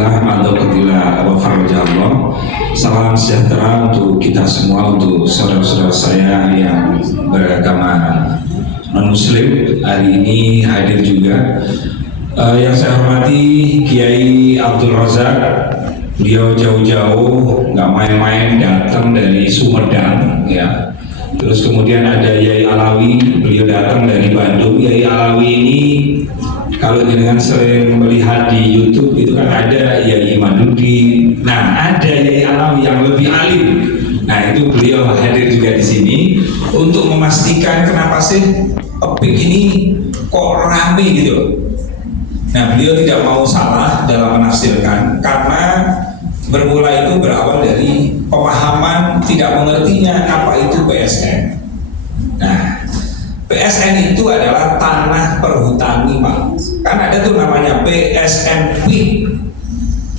Alhamdulillah, alhamdulillah, wa farajallah. Salam sejahtera untuk kita semua, untuk saudara-saudara saya yang beragama non-muslim. Hari ini hadir juga yang saya hormati Kiai Abdul Razak. Beliau jauh-jauh, nggak main-main, datang dari Sumedang, ya. Terus kemudian ada Yai Alawi, beliau datang dari Bandung. Yai Alawi ini kalau dengan sering melihat di YouTube itu kan ada Yai Madudi. Nah, ada Yai Alawi yang lebih alim. Nah, itu beliau hadir juga di sini untuk memastikan kenapa sih topik ini kok rame gitu. Nah, beliau tidak mau salah dalam menafsirkan karena bermula itu berawal dari pemahaman tidak mengertinya apa itu PSN. Nah, PSN itu adalah tanah perhutani, Pak. Kan ada tuh namanya PSN PIK.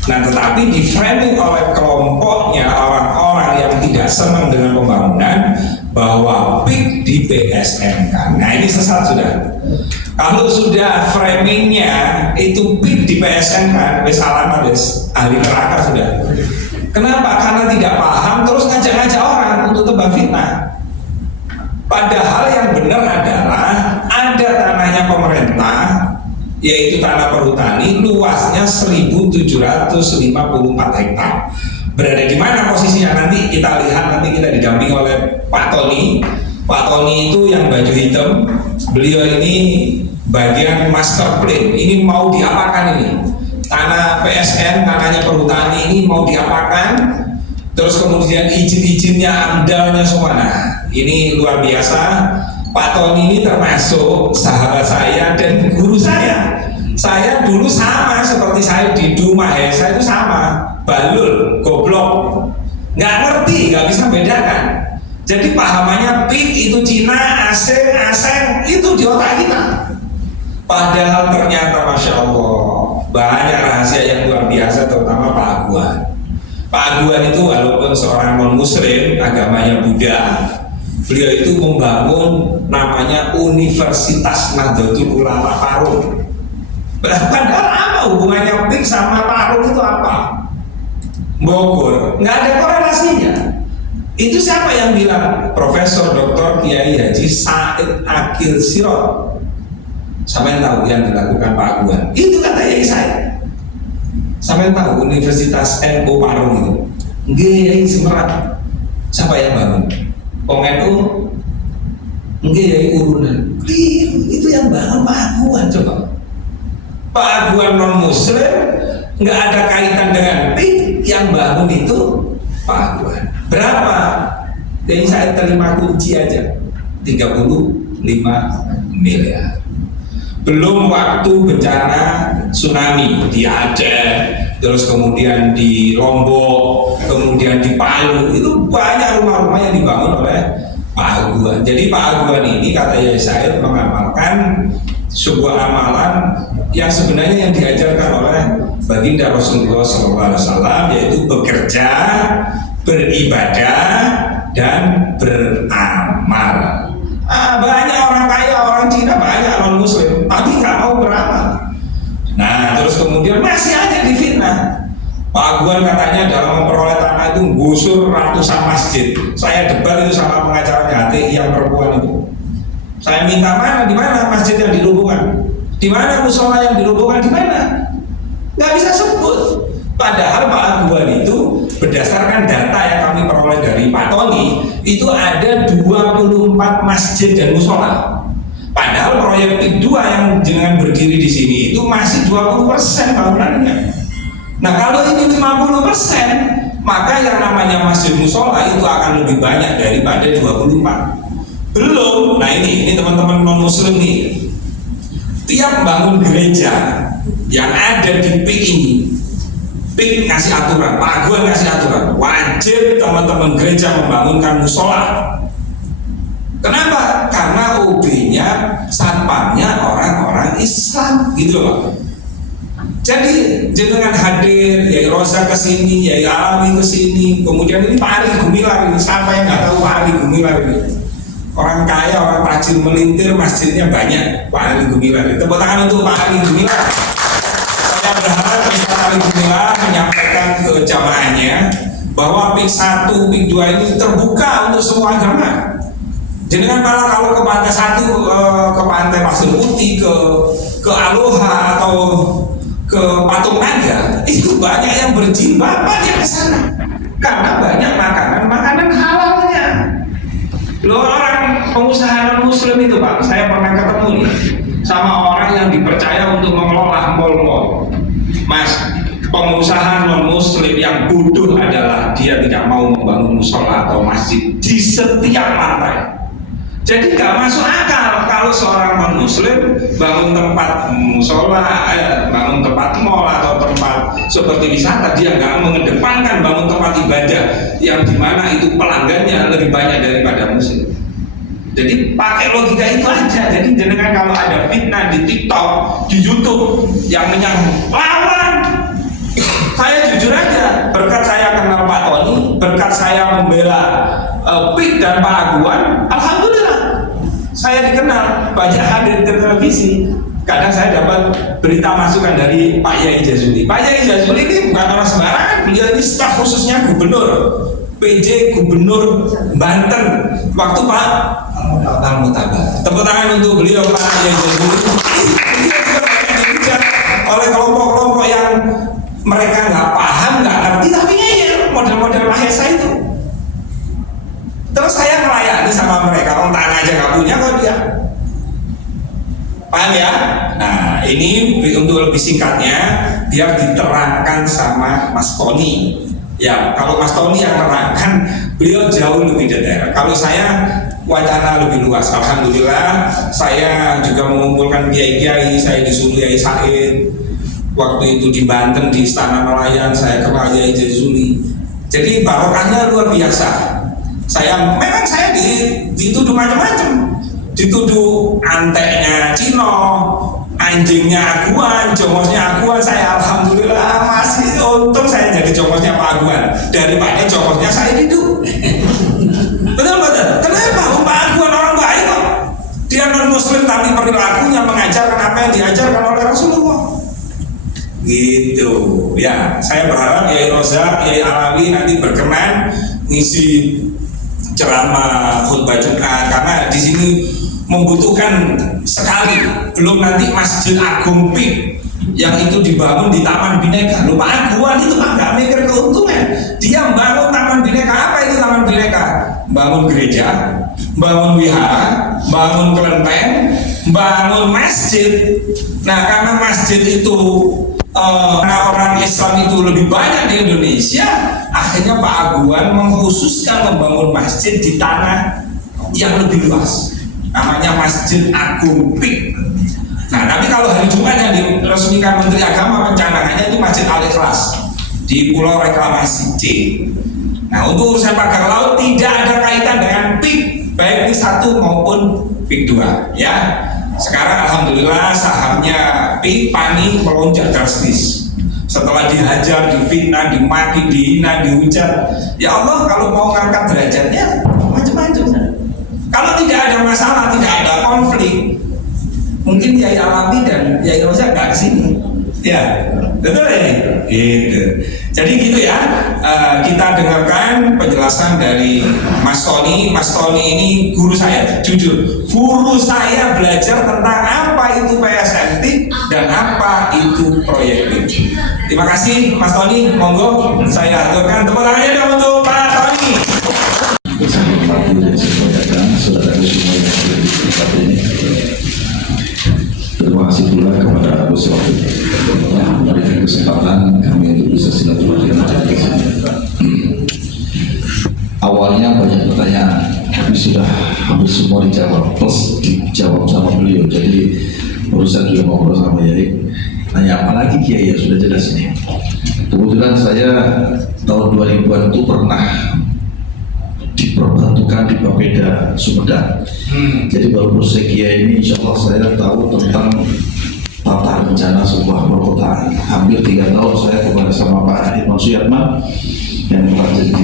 Nah, tetapi di framing oleh kelompoknya orang-orang yang tidak senang dengan pembangunan bahwa PIK di PSN kan. Nah, ini sesat sudah. Kalau sudah framingnya itu PIK di PSN kan, wis alamat wis ahli neraka sudah. Kenapa? Karena tidak paham terus ngajak-ngajak orang untuk tebak fitnah. Padahal yang benar adalah ada tanahnya pemerintah, yaitu tanah perhutani, luasnya 1.754 hektar. Berada di mana posisinya nanti kita lihat, nanti kita didampingi oleh Pak Tony. Pak Tony itu yang baju hitam, beliau ini bagian master plan. Ini mau diapakan ini? Tanah PSN, tanahnya perhutani ini mau diapakan? Terus kemudian izin-izinnya, amdalnya semua. Nah, ini luar biasa. Pak Tony ini termasuk sahabat saya dan guru saya. Saya dulu sama seperti saya di Mahesa itu sama, balul, goblok, nggak ngerti, nggak bisa bedakan. Jadi pahamannya PIK itu Cina, asing itu di otak kita. Padahal ternyata Masya Allah banyak rahasia yang luar biasa, terutama Pak Aguan. Pak Aguan itu walaupun seorang non-muslim, agamanya Buddha, beliau itu membangun namanya Universitas Nahdlatul Ulama Parung. Padahal apa hubungannya PIK sama Parung itu apa? Bogor, nggak ada korelasinya. Itu siapa yang bilang? Profesor Dr. Kiai Haji Said Akil Sirot. Sampai tahu yang dilakukan Pak Aguan? Itu kata Yai Said. Sampai tahu Universitas NU Parung itu? Nggih, Yai Semerat. Siapa yang bangun? NU? Nggih, Yai Urunan. Itu yang bangun Pak Aguan, coba. Pak Aguan non Muslim, nggak ada kaitan dengan PIK, yang bangun itu Pak Aguan. Berapa? Jadi saya terima kunci aja 35 miliar. Belum waktu bencana tsunami di Aceh, terus kemudian di Lombok, kemudian di Palu, itu banyak rumah-rumah yang dibangun oleh Pak Aguan. Jadi Pak Aguan ini kata Yai Said mengamalkan sebuah amalan yang sebenarnya yang diajarkan oleh baginda Rasulullah SAW, yaitu bekerja, beribadah, dan beramal. Banyak orang kaya, orang Cina, banyak non Muslim, tapi nggak mau beramal. Nah, terus kemudian masih aja difitnah. Pak Aguan katanya dalam memperoleh tanah itu gusur ratusan masjid. Saya debat itu sama pengacaranya HTI yang perempuan itu. Saya minta di mana masjid yang dirobohkan? Di mana musola yang dirobohkan? Di mana? Nggak bisa sebut. Padahal Pak Aguan itu berdasarkan data yang kami peroleh dari Pak Tony, itu ada 24 masjid dan musola. Padahal proyek PIK 2 yang dengan berdiri di sini itu masih 20% bangunannya. Nah, kalau ini 50%, maka yang namanya masjid musola itu akan lebih banyak daripada 24. Belum. Nah, ini teman-teman non muslim nih, tiap bangun gereja yang ada di PIK ini, PIK ngasih aturan, Pak Aguan ngasih aturan, wajib teman-teman gereja membangunkan musola. Kenapa? Karena OB-nya, satpamnya orang-orang Islam, gitu loh. Jadi jenengan hadir, Yai Rosa kesini, Yai Alawi kesini, kemudian ini Pak Ari Gumilar ini, siapa yang nggak tahu Pak Ari Gumilar ini? Orang kaya, orang tajir melintir, masjidnya banyak. Pak Ari Gumilar, tepuk tangan untuk Pak Ari Gumilar. Saya berharap Pak Ari Gumilar ke jamaahnya bahwa PIK 1, PIK 2 ini terbuka untuk semua agama. Jenengan malah kalau ke pantai 1, ke pantai Pasir Putih, ke Aloha atau ke Patung Naga, itu banyak yang berjilbab banyak ke sana. Karena banyak makanan halalnya. Loh, orang pengusaha non muslim itu Pak, saya pernah ketemu nih sama orang yang dipercaya untuk mengelola mal-mal. Mas, pengusaha non muslim yang bodoh adalah dia tidak mau membangun musola atau masjid di setiap lantai. Jadi nggak masuk akal kalau seorang non muslim bangun tempat musola, bangun tempat mal atau tempat seperti wisata, dia nggak mengedepankan bangun tempat ibadah yang dimana itu pelanggannya lebih banyak daripada muslim. Jadi pakai logika itu aja. Jadi jangan kalau ada fitnah di TikTok, di YouTube yang menyangkut lawan. Saya jujur aja, berkat saya kenal Pak Tony, berkat saya membela PIK dan Pak Aguan, alhamdulillah saya dikenal, banyak hadir ke televisi. Kadang saya dapat berita masukan dari Pak Yai Jazuli. Pak Yai Jazuli ini bukan orang sembarangan, beliau ini staf khususnya gubernur, PJ Gubernur Banten waktu Pak Al-Mutabar. Tepuk tangan untuk beliau Pak Yai Jazuli. Beliau juga dihujat oleh kelompok-kelompok yang mereka nggak paham, nggak ngerti, tapi ngeyel model-model Mahesa itu. Terus saya melayani sama mereka, orang tangan aja nggak punya kok dia. Paham ya? Nah, ini untuk lebih singkatnya biar diterangkan sama Mas Tony. Ya, kalau Mas Tony yang terangkan, beliau jauh lebih detail. Kalau saya wacana lebih luas. Alhamdulillah, saya juga mengumpulkan kiai-kiai. Saya disuruh Yai Said. Waktu itu di Banten di Istana Nelayan, saya kenal Yai Jazuli. Jadi barokahnya luar biasa. Memang saya dituduh macam-macam, dituduh anteknya Cino, anjingnya Aguan, jongosnya Aguan. Saya alhamdulillah masih untung saya jadi jongosnya Pak Aguan daripada jongosnya saya hidup. Betul. Kenapa? Pak Aguan orang baik kok. Dia non muslim tapi perilakunya mengajarkan apa yang diajarkan oleh Rasulullah. Gitu ya. Saya berharap Yai Rozak, Yai Alawi nanti berkenan ngisi ceramah khutbah Jumat, karena di sini membutuhkan sekali. Belum nanti Masjid Agung PIK yang itu dibangun di Taman Bineka. Lupa Aguan itu Pak nggak mikir keuntungan. Dia membangun Taman Bineka. Apa itu Taman Bineka? Bangun gereja, bangun wihara, bangun kelenteng, bangun masjid. Nah, karena masjid itu orang Islam itu lebih banyak di Indonesia, akhirnya Pak Aguan mengkhususkan membangun masjid di tanah yang lebih luas, namanya Masjid Agung PIK. Nah, tapi kalau hari Jumat yang diresmikan Menteri Agama pencanangannya itu Masjid Al-Ikhlas di Pulau Reklamasi C. Nah, untuk urusan pagar laut tidak ada kaitan dengan PIK, baik PIK 1 maupun PIK 2 ya. Sekarang alhamdulillah sahamnya PIK PANI melonjak drastis. Setelah dihajar, difitnah, dimaki, dihina, dihujat. Ya Allah, kalau mau ngangkat derajatnya macam-macam. Kalau tidak ada masalah, tidak ada konflik, mungkin Yai Alawi dan Yai Rozak nggak kesini. Ya, betul ya? Gitu. Jadi gitu ya. Kita dengarkan penjelasan dari Mas Tony. Mas Tony ini guru saya, jujur. Guru saya belajar tentang apa itu PSMT dan apa itu proyek PIK. Terima kasih Mas Tony. Monggo saya aturkan tepuk tangannya dong untuk Pak Tony. Saudara semua yang ada di tempat ini. Terima kasih pula kepada Gus Wahid yang memberikan kesempatan kami untuk bisa silaturahmi di sini. Awalnya banyak pertanyaan, tapi sudah hampir semua dijawab, plus dijawab sama beliau. Jadi urusan juga ngobrol sama Yai. Tanya apa lagi Kiai, ya sudah jelas ini. Kebetulan saya tahun 2000-an itu pernah diperbantukan di Bapeda Sumedang. Jadi baru proses Kiai ini insya Allah saya tahu tentang tata rencana sebuah perkotaan. Hampir 3 tahun saya kepada sama Pak Irman Suyatman yang telah jadi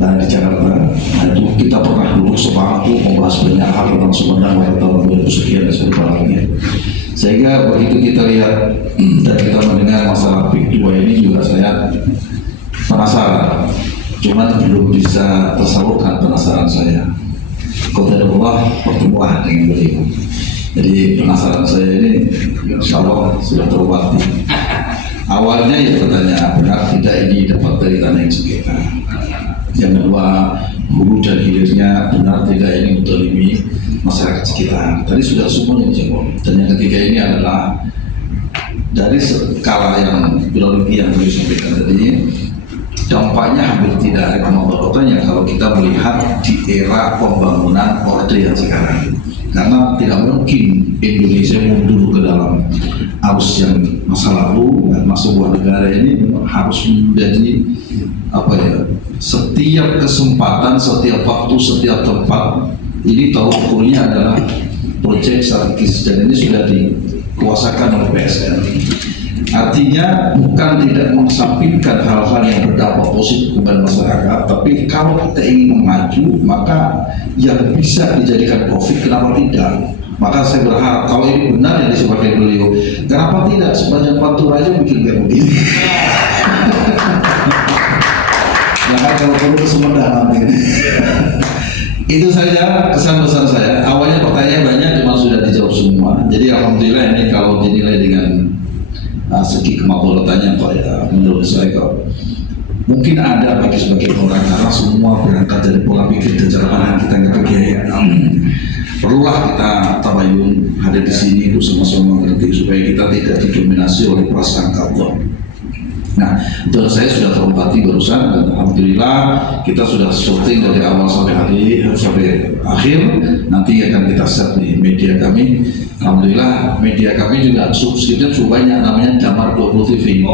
di Jakarta. Nah, itu kita pernah duduk semangat itu membahas banyak hal tentang Sumedang pada tahun 2000 sekian dan serupa lainnya. Sehingga begitu kita lihat dan kita mendengar masalah PIK 2 ini juga saya penasaran, cuman belum bisa tersalurkan penasaran saya. Qadarullah pertemuan dengan beliau. Jadi penasaran saya ini insya Allah sudah terobati. Awalnya ya pertanyaan, benar tidak ini dapat dari tanah yang sekitar? Yang kedua, hulu dan hilirnya benar tidak ini mendolimi masyarakat sekitar? Tadi sudah semuanya dijawab. Dan yang ketiga ini adalah dari skala yang biologi yang beliau sampaikan tadi, dampaknya hampir tidak ada kemadaratan kalau kita melihat di era pembangunan Orde yang sekarang. Karena tidak mungkin Indonesia mundur ke dalam arus yang masa lalu, karena sebuah negara ini harus menjadi setiap kesempatan, setiap waktu, setiap tempat ini tahu ukurnya adalah proyek strategis, dan ini sudah dikuasakan oleh PSN. Artinya bukan tidak mengesampingkan hal-hal yang berdampak positif kepada masyarakat, tapi kalau kita ingin maju, maka yang bisa dijadikan profit, kenapa tidak? Maka saya berharap kalau ini benar yang disebutkan beliau, kenapa tidak sepanjang Pantura aja bikin kayak begini? Jangan kalau perlu ke Sumedang nanti. Itu saja kesan-pesan saya. Awalnya pertanyaan banyak, cuma sudah dijawab semua. Jadi alhamdulillah ini kalau dinilai dengan segi kemadaratan kok ya, menurut saya kok mungkin ada bagi sebagian orang, karena semua berangkat dari pola pikir dan cara pandang kita nggak kebiayaan. Perlulah kita tabayun hadir di sini itu sama-sama mengerti supaya kita tidak didominasi oleh prasangka Allah. Nah, itu saya sudah terobati barusan, dan alhamdulillah kita sudah syuting dari awal sampai akhir. Nanti akan kita share di media kami. Alhamdulillah media kami juga subscribe cukup banyak, namanya Damar 20 TV.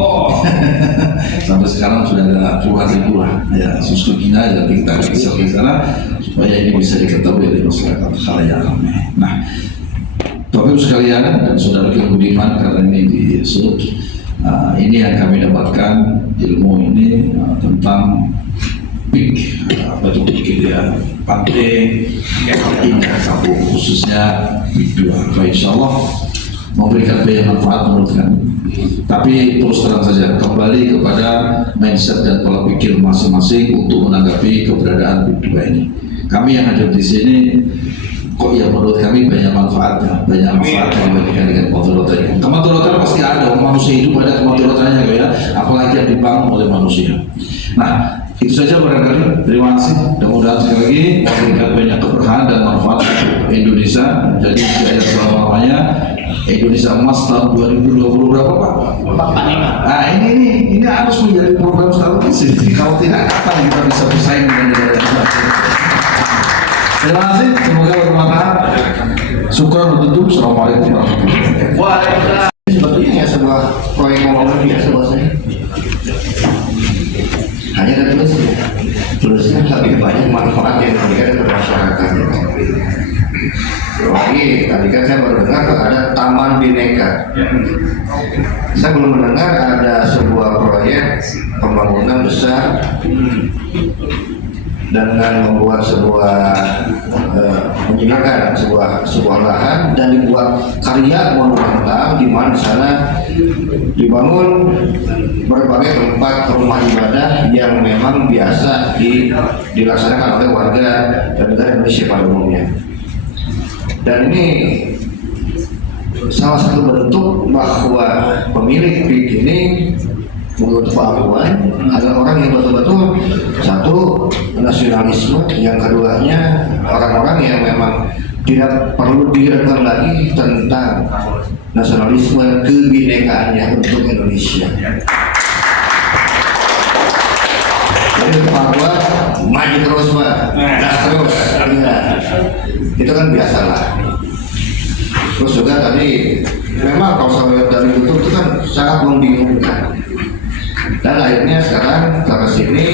Sampai sekarang sudah ada puluhan ribu lah ya subscribe-nya, jadi kita akan share di sana supaya ini bisa diketahui oleh masyarakat khalayak ramai. Nah, Bapak Ibu sekalian dan saudara yang budiman, karena ini disebut ini yang kami dapatkan ilmu ini tentang PIK, apa itu PIK itu ya, Pantai Indah Kapuk, khususnya PIK 2. Insya Allah memberikan banyak manfaat menurut kami. Tapi terus terang saja, kembali kepada mindset dan pola pikir masing-masing untuk menanggapi keberadaan PIK 2 ini. Kami yang ada di sini kok ya menurut kami banyak manfaatnya, dibandingkan dengan kemadaratan. Kemadaratan pasti ada, manusia hidup ada kemadaratannya ya, apalagi yang dibangun oleh manusia. Nah, itu saja barangkali. Terima kasih. Mudah-mudahan sekali lagi memberikan banyak keberkahan dan manfaat untuk Indonesia. Jadi jaya selama-lamanya. Indonesia Emas tahun 2020 berapa Pak? 45. Nah ini harus menjadi program strategis. Kalau tidak, kapan kita bisa bersaing dengan negara yang lain? Terima kasih, semoga bermanfaat. Syukur bertutup. Assalamualaikum warahmatullahi wabarakatuh. Waalaikumsalam. Sebetulnya ya sebuah proyek pembangunan biasa buat saya. Hanya ada tulisnya lebih banyak manfaat yang diberikan kepada masyarakat. Lagi tadi kan saya baru dengar ada Taman Bineka. Saya belum mendengar ada sebuah proyek pembangunan besar dengan membuat sebuah menjadikan sebuah lahan dan dibuat karya monumental di mana di sana dibangun berbagai tempat rumah ibadah yang memang biasa dilaksanakan oleh warga dan negara Indonesia pada umumnya. Dan ini salah satu bentuk bahwa pemilik PIK ini menurut pengakuan adalah orang yang betul-betul satu nasionalisme, yang keduanya orang-orang yang memang tidak perlu diragukan lagi tentang nasionalisme kebinekaannya untuk Indonesia. Jadi pengakuan maju terus Pak, gas terus, ya. Itu kan biasalah. Terus juga tadi memang kalau saya lihat dari YouTube itu kan sangat membingungkan. Dan akhirnya sekarang ke sini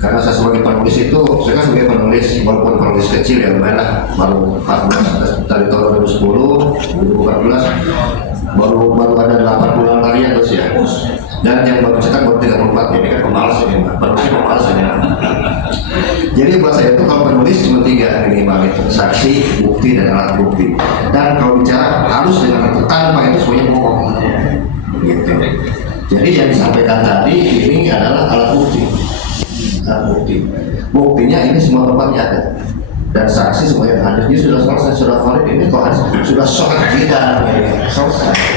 karena saya sebagai penulis itu, saya kan sebagai penulis walaupun penulis kecil ya lumayan baru 14 dari tahun 2010, 2014 baru ada 8 bulan karya terus ya. Dan yang baru cetak baru 34, ini kan pemalas ini, penulisnya pemalas ini. Jadi buat saya itu kalau penulis cuma 3 minimal itu, saksi, bukti dan alat bukti. Dan kalau bicara harus dengan itu, tanpa itu semuanya bohong. Gitu. Jadi yang disampaikan tadi ini adalah alat bukti. Alat bukti. Buktinya ini semua tempatnya ada. Dan saksi semua yang hadir ini sudah selesai, sudah valid, ini kok sudah sholat kita, selesai.